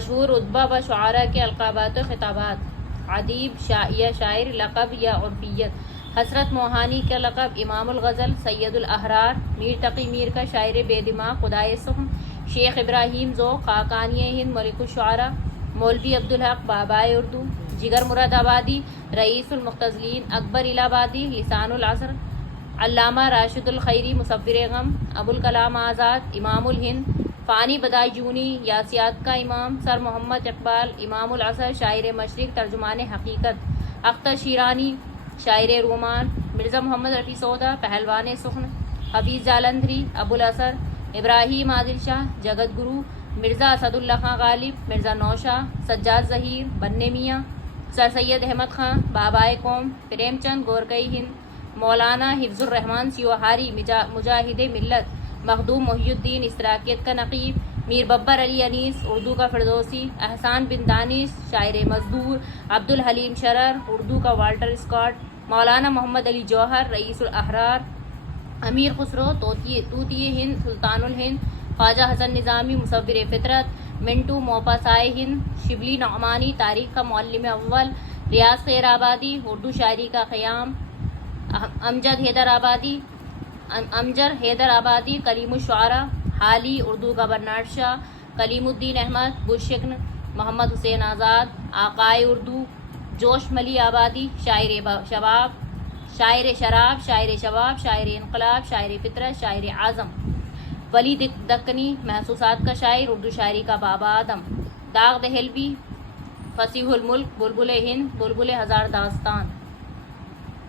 مشہور رتبہ و شعراء کے القابات و خطابات، ادیب یا شاعر لقب یا عرفیت، حسرت موہانی کا لقب امام الغزل، سید الاحرار، میر تقی میر کا شاعر بے دماغ خدائے سخن، شیخ ابراہیم ذوق خاقانی ہند ملک الشعراء، مولوی عبدالحق بابائے اردو، جگر مراد آبادی رئیس المختزلین، اکبر الہ آبادی لسان العصر، علامہ راشد الخیری مصور غم، ابوالکلام آزاد امام الہند، فانی بدایجونی یاسیات کا امام، سر محمد اقبال امام العصر شاعر مشرق ترجمان حقیقت، اختر شیرانی شاعر رومان، مرزا محمد رفیع سودا پہلوان سخن، حفیظ جالندھری ابوالاسر، ابراہیم عادل شاہ جگت گرو، مرزا اسد اللہ خان غالب، مرزا نوشاہ، سجاد ظہیر بننے میاں، سر سید احمد خان بابائے قوم، پریم چند گورکئی ہند، مولانا حفظ الرحمان سیوہاری مجاہد ملت، مخدوم محی الدین اشتراکیت کا نقیب، میر ببر علی انیس اردو کا فردوسی، احسان بن دانش شاعر مزدور، عبدالحلیم شرر اردو کا والٹر اسکاٹ، مولانا محمد علی جوہر رئیس الاحرار، امیر خسرو طوطی ہند سلطان الہند، خواجہ حسن نظامی مصور فطرت، منٹو موپا سائے ہند، شبلی نعمانی تاریخ کا معلم اول، ریاض خیر آبادی اردو شاعری کا قیام، امجد حیدر آبادی کلیم الشعراء، حالی اردو کا برنارڈ شاہ، کلیم الدین احمد گلشکن، محمد حسین آزاد آقائے اردو، جوش ملی آبادی شاعر شراب، شاعر انقلاب، شاعر فطرت، شاعر اعظم، ولی دکنی محسوسات کا شاعر اردو شاعری کا بابا آدم، داغ دہلوی فصیح الملک، بلبل ہند، بلبل ہزار داستان۔